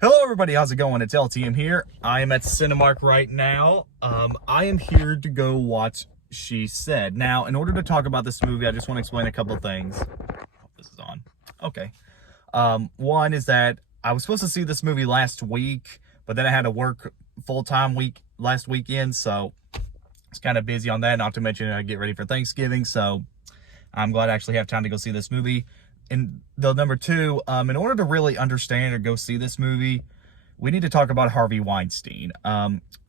Hello everybody, how's it going? It's LTM here. I am at Cinemark right now. I am here to go watch She Said. Now, in order to talk about this movie, I just want to explain a couple of things. Hope this is on. Okay. One is that I was supposed to see this movie last week, but then I had to work full-time last weekend, so it's kind of busy on that. Not to mention I get ready for Thanksgiving, so I'm glad I actually have time to go see this movie. And the number two, in order to really understand or go see this movie, we need to talk about Harvey Weinstein.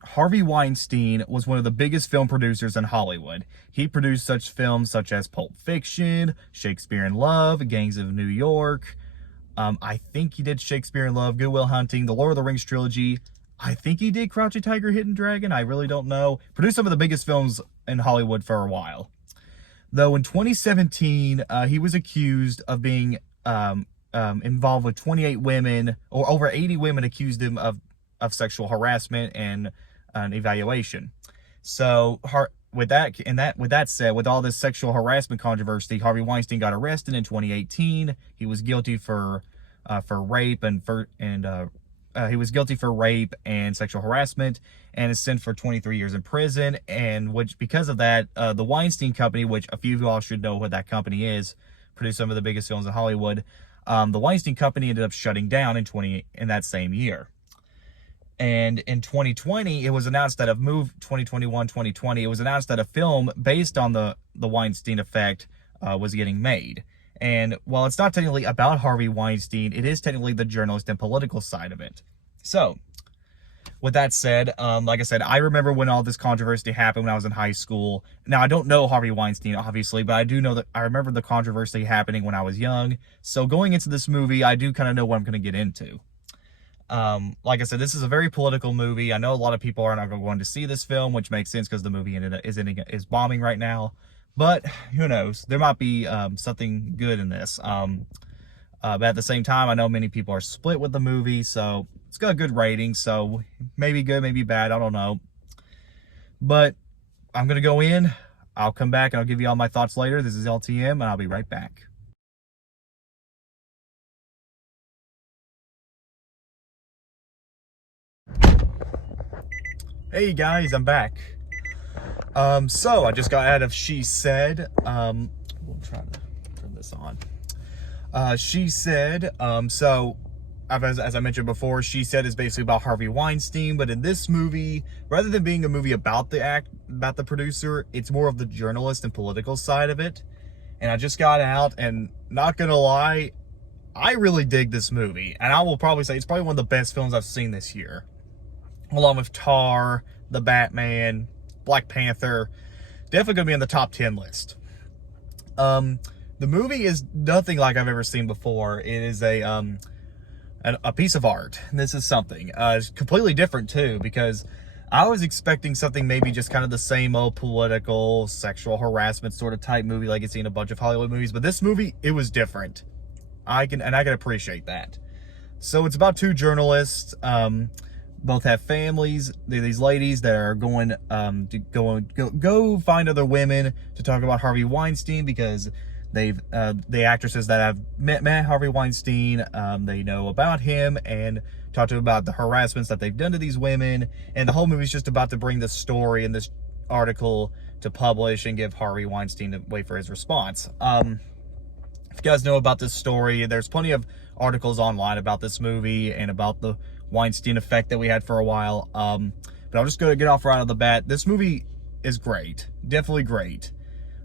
Harvey Weinstein was one of the biggest film producers in Hollywood. He produced such films such as Pulp Fiction, Shakespeare in Love, Gangs of New York. I think he did Shakespeare in Love, Good Will Hunting, the Lord of the Rings trilogy. I think he did Crouching Tiger, Hidden Dragon. I really don't know. Produced some of the biggest films in Hollywood for a while. Though in 2017, he was accused of being involved with 28 women, or over 80 women accused him of sexual harassment and evaluation. So with that said, with all this sexual harassment controversy, Harvey Weinstein got arrested in 2018. He was guilty for rape he was guilty for rape and sexual harassment and is sentenced for 23 years in prison. And because of that, the Weinstein Company, which a few of you all should know what that company is, produced some of the biggest films in Hollywood. The Weinstein Company ended up shutting down in that same year. And in 2020, it was announced that 2020, it was announced that a film based on the Weinstein effect was getting made. And while it's not technically about Harvey Weinstein, it is technically the journalist and political side of it. So, with that said, like I said, I remember when all this controversy happened when I was in high school. Now, I don't know Harvey Weinstein, obviously, but I do know that I remember the controversy happening when I was young. So, going into this movie, I do kind of know what I'm going to get into. Like I said, this is a very political movie. I know a lot of people are not going to see this film, which makes sense because the movie is bombing right now. But who knows? There might be something good in this. But at the same time, I know many people are split with the movie, so it's got a good rating. So maybe good, maybe bad. I don't know. But I'm going to go in. I'll come back and I'll give you all my thoughts later. This is LTM, and I'll be right back. Hey guys, I'm back. So I just got out of She Said. We'll try to turn this on. She Said. So as I mentioned before, She Said is basically about Harvey Weinstein, but in this movie, rather than being a movie about the producer, it's more of the journalist and political side of it. And I just got out, and not gonna lie, I really dig this movie, and I will probably say it's probably one of the best films I've seen this year, along with Tar, The Batman, Black Panther. Definitely gonna be in the top 10 list. The movie is nothing like I've ever seen before. It is a piece of art. This is something. It's completely different too, because I was expecting something maybe just kind of the same old political, sexual harassment sort of type movie like it's seen a bunch of Hollywood movies. But this movie, it was different. I can appreciate that. So it's about two journalists. Both have families. They're these ladies that are going to go find other women to talk about Harvey Weinstein, because the actresses that have met Harvey Weinstein, they know about him and talk to him about the harassments that they've done to these women. And the whole movie is just about to bring this story and this article to publish and give Harvey Weinstein to wait for his response. If you guys know about this story, there's plenty of articles online about this movie and about the Weinstein effect that we had for a while. But I'm just going to get off right out of the bat. This movie is great. Definitely great.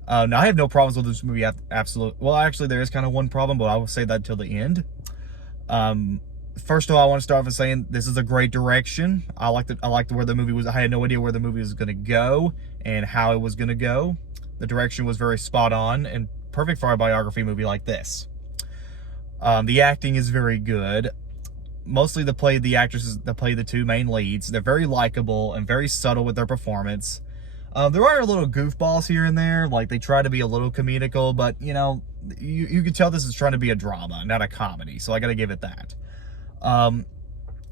Now, I have no problems with this movie. Well, actually, there is kind of one problem, but I will say that till the end. First of all, I want to start off with saying this is a great direction. I liked where the movie was. I had no idea where the movie was going to go and how it was going to go. The direction was very spot on and perfect for a biography movie like this. The acting is very good. Mostly the actresses that play the two main leads. They're very likable and very subtle with their performance. There are little goofballs here and there, like they try to be a little comedical, but you know, you can tell this is trying to be a drama, not a comedy, so I gotta give it that.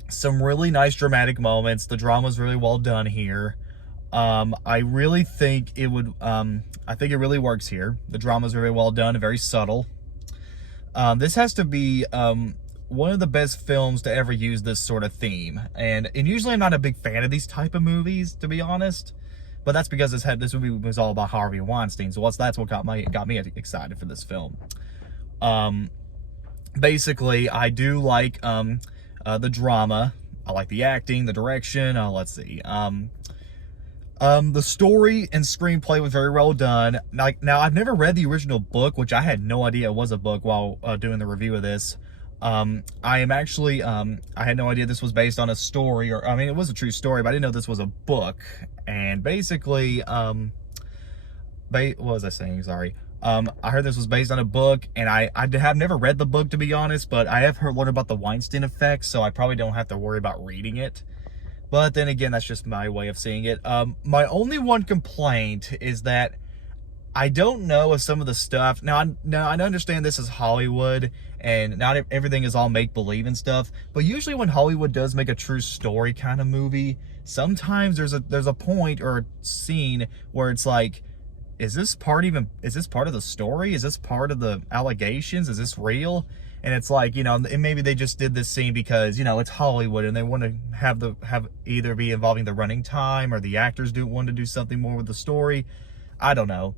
Some really nice dramatic moments. The drama's really well done here. I really think it would, I think it really works here. The drama's very well done and very subtle. This has to be one of the best films to ever use this sort of theme. And usually I'm not a big fan of these type of movies, to be honest. But that's because this movie was all about Harvey Weinstein. So that's what got me excited for this film. Basically, I do like the drama. I like the acting, the direction. Let's see. The story and screenplay was very well done. Now, I've never read the original book, which I had no idea it was a book while doing the review of this. I had no idea this was based on a story, it was a true story, but I didn't know this was a book. And basically, what was I saying? Sorry. I heard this was based on a book, and I have never read the book, to be honest, but I have learned about the Weinstein effect, so I probably don't have to worry about reading it. But then again, that's just my way of seeing it. My only one complaint is that I don't know if some of the stuff... Now, I understand this is Hollywood, and not everything is all make-believe and stuff, but usually when Hollywood does make a true story kind of movie, sometimes there's a point or a scene where it's like, is this part of the story? Is this part of the allegations? Is this real? And it's like, and maybe they just did this scene because, it's Hollywood and they want to have either be involving the running time or the actors want to do something more with the story. I don't know.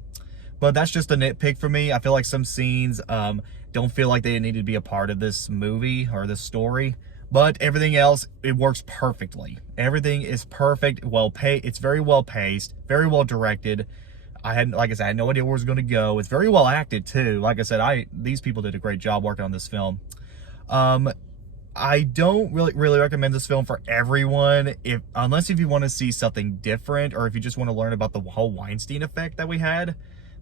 But that's just a nitpick for me. I feel like some scenes don't feel like they need to be a part of this movie or this story. But everything else, it works perfectly. Everything is perfect, it's very well paced, very well directed. Like I said, I had no idea where it was going to go. It's very well acted too. Like I said, these people did a great job working on this film. I don't really recommend this film for everyone, unless if you want to see something different, or if you just want to learn about the whole Weinstein effect that we had.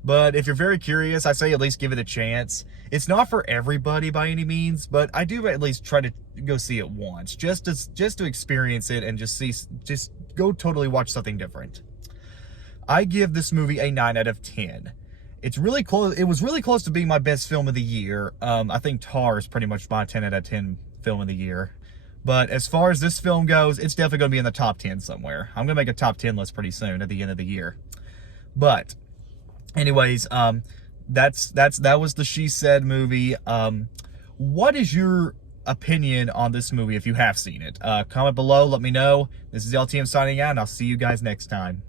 But if you're very curious, I say at least give it a chance. It's not for everybody by any means, but I do at least try to go see it once, just to experience it and just go totally watch something different. I give this movie a 9 out of 10. It's really close. It was really close to being my best film of the year. I think Tar is pretty much my 10 out of 10 film of the year. But as far as this film goes, it's definitely going to be in the top 10 somewhere. I'm going to make a top 10 list pretty soon at the end of the year. But anyways, that was the She Said movie. What is your opinion on this movie if you have seen it? Comment below, let me know. This is LTM signing out, and I'll see you guys next time.